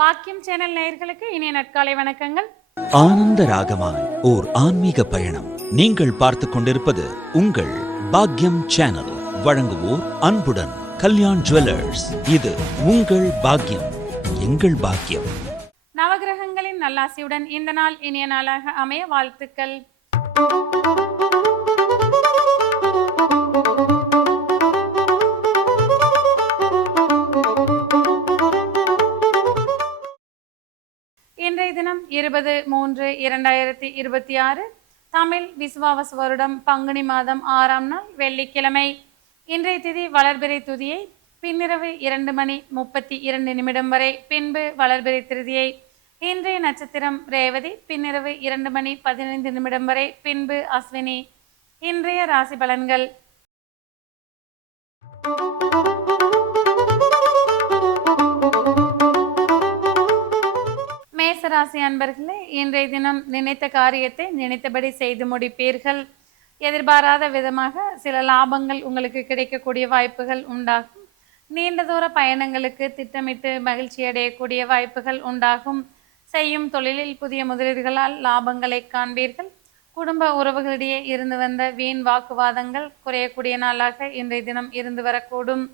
பாக்கியம் சேனல் நேயர்களுக்கு இனிய நற்காலை வணக்கங்கள். ஆனந்த ராகமாய் ஓர் ஆன்மீக பயணம். நீங்கள் பார்த்துக் கொண்டிருப்பது உங்கள் பாக்கியம் சேனல். வழங்குவோர் அன்புடன் கல்யாண் ஜுவல்லர்ஸ். இது உங்கள் பாக்கியம், எங்கள் பாக்கியம். நவகிரகங்களின் நல்லாசியுடன் இந்த நாள் இனிய நாளாக அமைய வாழ்த்துக்கள். இன்றைய தினம் 20/3/2026 தமிழ் விசுவாவச வருடம் பங்குனி மாதம் 6ஆம் நாள் வெள்ளிக்கிழமை. இன்றைய திதி வளர்பிறை துதியை பின்னிரவு 2:32 வரை, பின்பு வளர்பிறை திருதியை. இன்றைய நட்சத்திரம் ரேவதி, பின்னிரவு 2:15 வரை, பின்பு அஸ்வினி. இன்றைய ராசி பலன்கள். மேசராசி அன்பர்களே, இன்றைய தினம் நினைத்த காரியத்தை நினைத்தபடி செய்து முடிப்பீர்கள். எதிர்பாராத விதமாக சில லாபங்கள் உங்களுக்கு கிடைக்கக்கூடிய வாய்ப்புகள் உண்டாகும். நீண்ட தூர பயணங்களுக்கு திட்டமிட்டு மகிழ்ச்சி அடையக்கூடிய வாய்ப்புகள் உண்டாகும். செய்யும் தொழிலில் புதிய முதலீடுகளால் லாபங்களை காண்பீர்கள். குடும்ப உறவுகளிடையே இருந்து வந்த வீண் வாக்குவாதங்கள் குறையக்கூடிய நாளாக இன்றைய தினம் இருந்து வரக்கூடும்.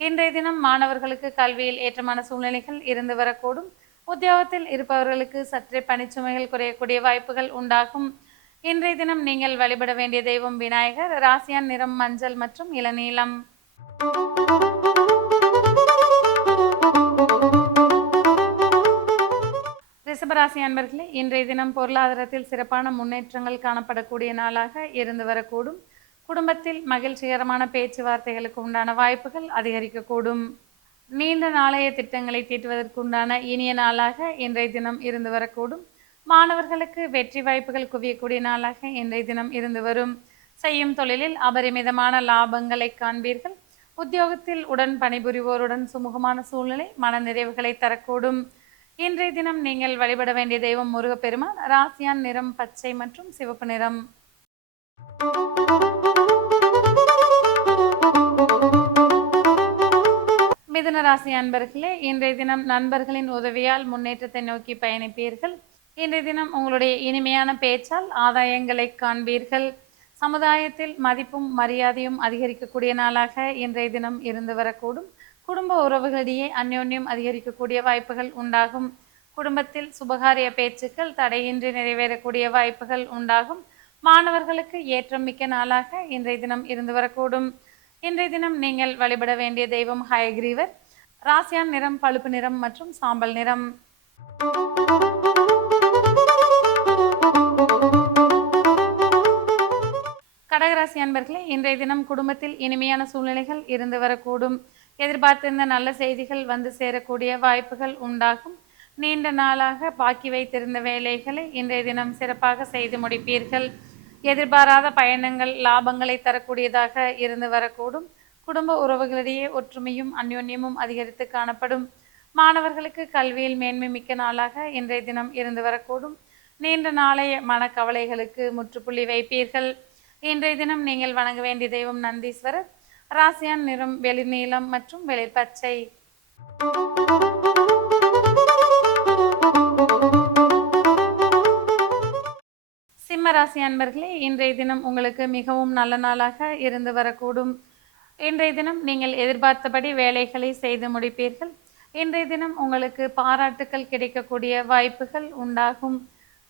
இன்றைய தினம் மாணவர்களுக்கு கல்வியில் ஏற்றமான சூழ்நிலைகள் இருந்து வரக்கூடும். உத்தியோகத்தில் இருப்பவர்களுக்கு சற்றே பணிச்சுமைகள் குறையக்கூடிய வாய்ப்புகள் உண்டாகும். இன்றைய தினம் நீங்கள் வழிபட வேண்டிய தெய்வம் விநாயகர். ராசியான் நிறம் மஞ்சள் மற்றும் இளநீலம். ரிஷபராசி அன்பர்களே, இன்றைய தினம் பொருளாதாரத்தில் சிறப்பான முன்னேற்றங்கள் காணப்படக்கூடிய நாளாக இருந்து வரக்கூடும். குடும்பத்தில் மகிழ்ச்சிகரமான பேச்சுவார்த்தைகளுக்கு உண்டான வாய்ப்புகள் அதிகரிக்கக்கூடும். நீண்ட நாளைய திட்டங்களை தீட்டுவதற்குண்டான இனிய நாளாக இன்றைய தினம் இருந்து வரக்கூடும். மாணவர்களுக்கு வெற்றி வாய்ப்புகள் குவியக்கூடிய நாளாக இன்றைய தினம் இருந்து வரும். செய்யும் தொழிலில் அபரிமிதமான லாபங்களை காண்பீர்கள். உத்தியோகத்தில் உடன் பணிபுரிவோருடன் சுமூகமான சூழ்நிலை மன நிறைவுகளை தரக்கூடும். இன்றைய தினம் நீங்கள் வழிபட வேண்டிய தெய்வம் முருகப்பெருமான். ராசியான் நிறம் பச்சை மற்றும் சிவப்பு நிறம். மிதுன ராசி அன்பர்களே, இன்றைய தினம் நண்பர்களின் உதவியால் முன்னேற்றத்தை நோக்கி பயணிப்பீர்கள். இன்றைய தினம் உங்களுடைய இனிமையான பேச்சால் ஆதாயங்களை காண்பீர்கள். சமுதாயத்தில் மதிப்பும் மரியாதையும் அதிகரிக்கக்கூடிய நாளாக இன்றைய தினம் இருந்து வரக்கூடும். குடும்ப உறவுகளிடையே அந்யோன்யம் அதிகரிக்கக்கூடிய வாய்ப்புகள் உண்டாகும். குடும்பத்தில் சுபகாரிய பேச்சுக்கள் தடையின்றி நிறைவேறக்கூடிய வாய்ப்புகள் உண்டாகும். மாணவர்களுக்கு ஏற்றம் மிக்க நாளாக இன்றைய தினம் இருந்து வரக்கூடும். இன்றைய தினம் நீங்கள் வழிபட வேண்டிய தெய்வம் ஹயக்ரீவர். ராசியான் நிறம் பழுப்பு நிறம் மற்றும் சாம்பல் நிறம். கடகராசி அன்பர்களே, இன்றைய தினம் குடும்பத்தில் இனிமையான சூழ்நிலைகள் இருந்து வரக்கூடும். எதிர்பார்த்திருந்த நல்ல செய்திகள் வந்து சேரக்கூடிய வாய்ப்புகள் உண்டாகும். நீண்ட நாளாக பாக்கி வைத்திருந்த வேலைகளை இன்றைய தினம் சிறப்பாக செய்து முடிப்பீர்கள். எதிர்பாராத பயணங்கள் லாபங்களை தரக்கூடியதாக இருந்து வரக்கூடும். குடும்ப உறவுகளிடையே ஒற்றுமையும் அந்யோன்யமும் அதிகரித்து காணப்படும். மாணவர்களுக்கு கல்வியில் மேன்மை மிக்க நாளாக இன்றைய தினம் இருந்து வரக்கூடும். நீண்ட நாளைய மனக்கவலைகளுக்கு முற்றுப்புள்ளி வைப்பீர்கள். இன்றைய தினம் நீங்கள் வணங்க வேண்டிய தெய்வம் நந்தீஸ்வரர். ராசியான் நிறம் வெளிநீலம் மற்றும் வெளிர்பச்சை. சிம்ம ராசி அன்பர்களே, இன்றைய தினம் உங்களுக்கு மிகவும் நல்ல நாளாக இருந்து வரக்கூடும். இன்றைய தினம் நீங்கள் எதிர்பார்த்தபடி வேலைகளை செய்து முடிப்பீர்கள். இன்றைய தினம் உங்களுக்கு பாராட்டுக்கள் கிடைக்கக்கூடிய வாய்ப்புகள் உண்டாகும்.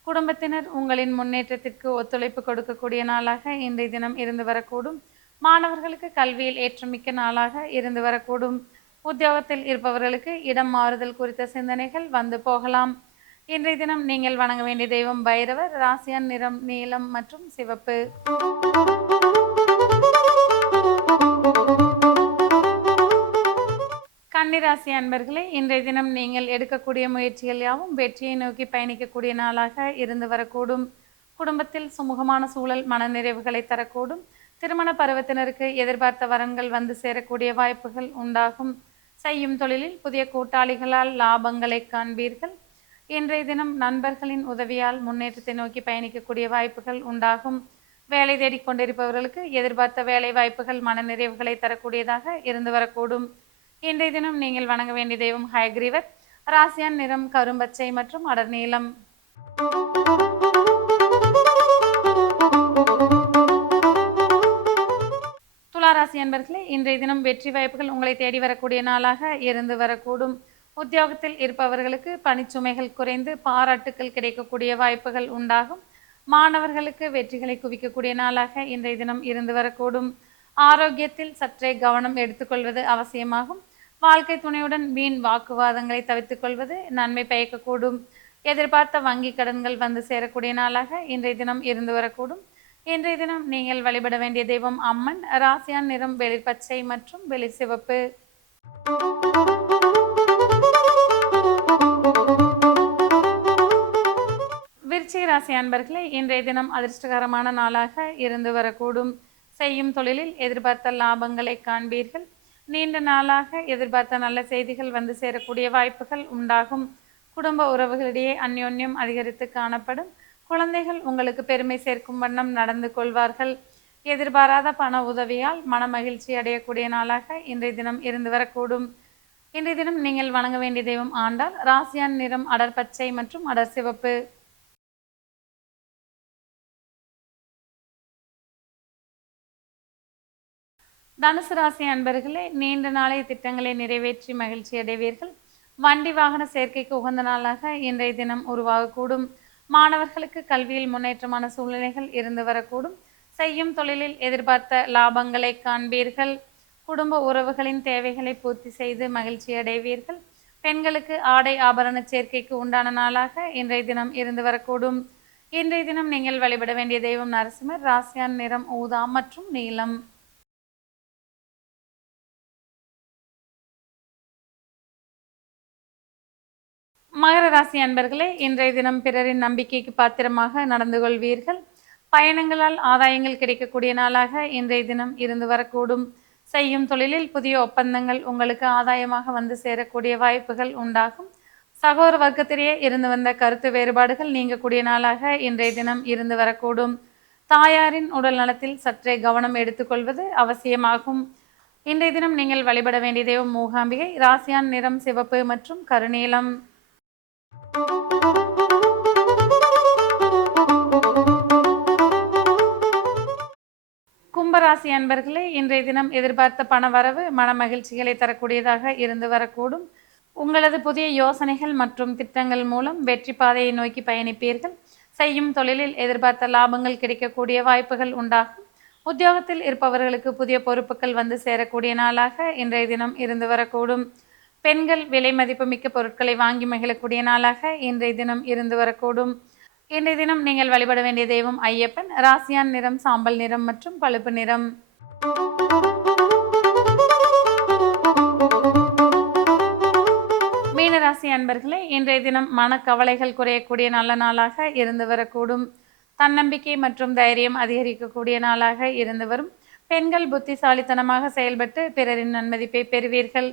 குடும்பத்தினர் உங்களின் முன்னேற்றத்திற்கு ஒத்துழைப்பு கொடுக்கக்கூடிய நாளாக இன்றைய தினம் இருந்து வரக்கூடும். மாணவர்களுக்கு கல்வியில் ஏற்றமிக்க நாளாக இருந்து வரக்கூடும். உத்தியோகத்தில் இருப்பவர்களுக்கு இடம் மாறுதல் குறித்த சிந்தனைகள் வந்து போகலாம். இன்றைய தினம் நீங்கள் வணங்க வேண்டிய தெய்வம் பைரவர். ராசியான் நிறம் நீலம் மற்றும் சிவப்பு. கன்னிராசி அன்பர்களே, இன்றைய தினம் நீங்கள் எடுக்கக்கூடிய முயற்சிகள் யாவும் வெற்றியை நோக்கி பயணிக்கக்கூடிய நாளாக இருந்து வரக்கூடும். குடும்பத்தில் சுமூகமான சூழல் மனநிறைவுகளை தரக்கூடும். திருமண பருவத்தினருக்கு எதிர்பார்த்த வரன்கள் வந்து சேரக்கூடிய வாய்ப்புகள் உண்டாகும். செய்யும் தொழிலில் புதிய கூட்டாளிகளால் லாபங்களை காண்பீர்கள். இன்றைய தினம் நண்பர்களின் உதவியால் முன்னேற்றத்தை நோக்கி பயணிக்கக்கூடிய வாய்ப்புகள் உண்டாகும். வேலை தேடிக்கொண்டிருப்பவர்களுக்கு எதிர்பார்த்த வேலை வாய்ப்புகள் மனநிறைவுகளை தரக்கூடியதாக இருந்து வரக்கூடும். இன்றைய தினம் நீங்கள் வணங்க வேண்டிய தெய்வம் ஹயக்ரீவர். ராசியான் நிறம் கரும்பச்சை மற்றும் அடர் நீலம். துளாராசி அன்பர்களே, இன்றைய தினம் வெற்றி வாய்ப்புகள் உங்களை தேடி வரக்கூடிய நாளாக இருந்து வரக்கூடும். உத்தியோகத்தில் இருப்பவர்களுக்கு பணிச்சுமைகள் குறைந்து பாராட்டுக்கள் கிடைக்கக்கூடிய வாய்ப்புகள் உண்டாகும். மாணவர்களுக்கு வெற்றிகளை குவிக்கக்கூடிய நாளாக இன்றைய தினம் இருந்து வரக்கூடும். ஆரோக்கியத்தில் சற்றே கவனம் எடுத்துக்கொள்வது அவசியமாகும். வாழ்க்கை துணையுடன் வீண் வாக்குவாதங்களை தவிர்த்துக் கொள்வது நன்மை பயக்கக்கூடும். எதிர்பார்த்த வங்கி கடன்கள் வந்து சேரக்கூடிய நாளாக இன்றைய தினம் இருந்து வரக்கூடும். இன்றைய தினம் நீங்கள் வழிபட வேண்டிய தெய்வம் அம்மன். ராசியான் நிறம் வெளிர் பச்சை மற்றும் வெளிர் சிவப்பு. விருச்சிக ராசி அன்பர்களே, இன்றைய தினம் அதிர்ஷ்டகரமான நாளாக இருந்து வரக்கூடும். செய்யும் தொழிலில் எதிர்பார்த்த லாபங்களை காண்பீர்கள். நீண்ட நாளாக எதிர்பார்த்த நல்ல செய்திகள் வந்து சேரக்கூடிய வாய்ப்புகள் உண்டாகும். குடும்ப உறவுகளிடையே அந்யோன்யம் அதிகரித்து காணப்படும். குழந்தைகள் உங்களுக்கு பெருமை சேர்க்கும் வண்ணம் நடந்து கொள்வார்கள். எதிர்பாராத பண உதவியால் மன மகிழ்ச்சி அடையக்கூடிய நாளாக இன்றைய தினம் இருந்து வரக்கூடும். இன்றைய தினம் நீங்கள் வணங்க வேண்டிய தெய்வம் ஆண்டாள். ராசியான் நிறம் அடர் பச்சை மற்றும் அடர் சிவப்பு. தனுசு ராசி அன்பர்களே, நீண்ட நாளைய திட்டங்களை நிறைவேற்றி மகிழ்ச்சி அடைவீர்கள். வண்டி வாகன சேர்க்கைக்கு உகந்த நாளாக இன்றைய தினம் உருவாகக்கூடும். மாணவர்களுக்கு கல்வியில் முன்னேற்றமான சூழ்நிலைகள் இருந்து வரக்கூடும். செய்யும் தொழிலில் எதிர்பார்த்த லாபங்களை காண்பீர்கள். குடும்ப உறவுகளின் தேவைகளை பூர்த்தி செய்து மகிழ்ச்சி அடைவீர்கள். பெண்களுக்கு ஆடை ஆபரண சேர்க்கைக்கு உண்டான நாளாக இன்றைய தினம் இருந்து வரக்கூடும். இன்றைய தினம் நீங்கள் வழிபட வேண்டிய தெய்வம் நரசிம்மர். ராசியான் நிறம் ஊதா மற்றும் நீலம். மகர ராசி அன்பர்களே, இன்றைய தினம் பிறரின் நம்பிக்கைக்கு பாத்திரமாக நடந்து கொள்வீர்கள். பயணங்களால் ஆதாயங்கள் கிடைக்கக்கூடிய நாளாக இன்றைய தினம் இருந்து வரக்கூடும். செய்யும் தொழிலில் புதிய ஒப்பந்தங்கள் உங்களுக்கு ஆதாயமாக வந்து சேரக்கூடிய வாய்ப்புகள் உண்டாகும். சகோதர வர்க்கத்திலேயே இருந்து வந்த கருத்து வேறுபாடுகள் நீங்கக்கூடிய நாளாக இன்றைய தினம் இருந்து வரக்கூடும். தாயாரின் உடல் நலத்தில் சற்றே கவனம் எடுத்துக்கொள்வது அவசியமாகும். இன்றைய தினம் நீங்கள் வழிபட வேண்டிய தெய்வம் மூகாம்பிகை. ராசியான் நிறம் சிவப்பு மற்றும் கருநீலம். கும்பராசி அன்பர்களே, இன்றைய தினம் எதிர்பார்த்த பண வரவு மன மகிழ்ச்சிகளை தரக்கூடியதாக இருந்து வரக்கூடும். உங்களது புதிய யோசனைகள் மற்றும் திட்டங்கள் மூலம் வெற்றி பாதையை நோக்கி பயணிப்பீர்கள். செய்யும் தொழிலில் எதிர்பார்த்த லாபங்கள் கிடைக்கக்கூடிய வாய்ப்புகள் உண்டாகும். உத்தியோகத்தில் இருப்பவர்களுக்கு புதிய பொறுப்புகள் வந்து சேரக்கூடிய நாளாக இன்றைய தினம் இருந்து வரக்கூடும். பெண்கள் விலை மதிப்புமிக்க பொருட்களை வாங்கி மகிழக்கூடிய நாளாக இன்றைய தினம் இருந்து வரக்கூடும். இன்றைய தினம் நீங்கள் வழிபட வேண்டிய தெய்வம் ஐயப்பன். ராசியான் நிறம் சாம்பல் நிறம் மற்றும் பழுப்பு நிறம். மீனராசி அன்பர்களே, இன்றைய தினம் மனக்கவலைகள் குறையக்கூடிய நல்ல நாளாக இருந்து வரக்கூடும். தன்னம்பிக்கை மற்றும் தைரியம் அதிகரிக்கக்கூடிய நாளாக இருந்து வரும். பெண்கள் புத்திசாலித்தனமாக செயல்பட்டு பிறரின் நன்மதிப்பை பெறுவீர்கள்.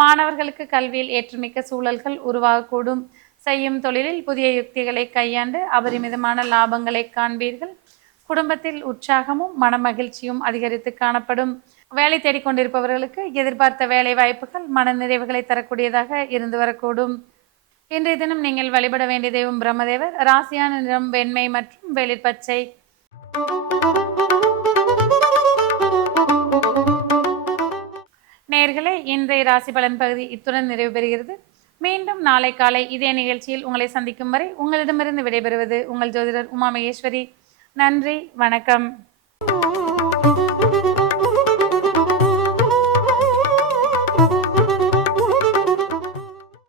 மாணவர்களுக்கு கல்வியில் ஏற்றுமிக்க சூழல்கள் உருவாகக்கூடும். செய்யும் தொழிலில் புதிய யுக்திகளை கையாண்டு அபரிமிதமான லாபங்களை காண்பீர்கள். குடும்பத்தில் உற்சாகமும் மன மகிழ்ச்சியும் அதிகரித்து காணப்படும். வேலை தேடிக்கொண்டிருப்பவர்களுக்கு எதிர்பார்த்த வேலை வாய்ப்புகள் மன நிறைவுகளை தரக்கூடியதாக இருந்து வரக்கூடும். இன்றைய தினம் நீங்கள் வழிபட வேண்டிய தெய்வம் பிரம்மதேவர். ராசியான நிறம் வெண்மை மற்றும் வெளிர் பச்சை. நேயர்களே, இன்றைய ராசி பலன் பகுதி இத்துடன் நிறைவு பெறுகிறது. மீண்டும் நாளை காலை இதே நிகழ்ச்சியில் உங்களை சந்திக்கும் வரை உங்களிடமிருந்து விடைபெறுவது உங்கள் ஜோதிடர் உமா மகேஸ்வரி. நன்றி, வணக்கம்.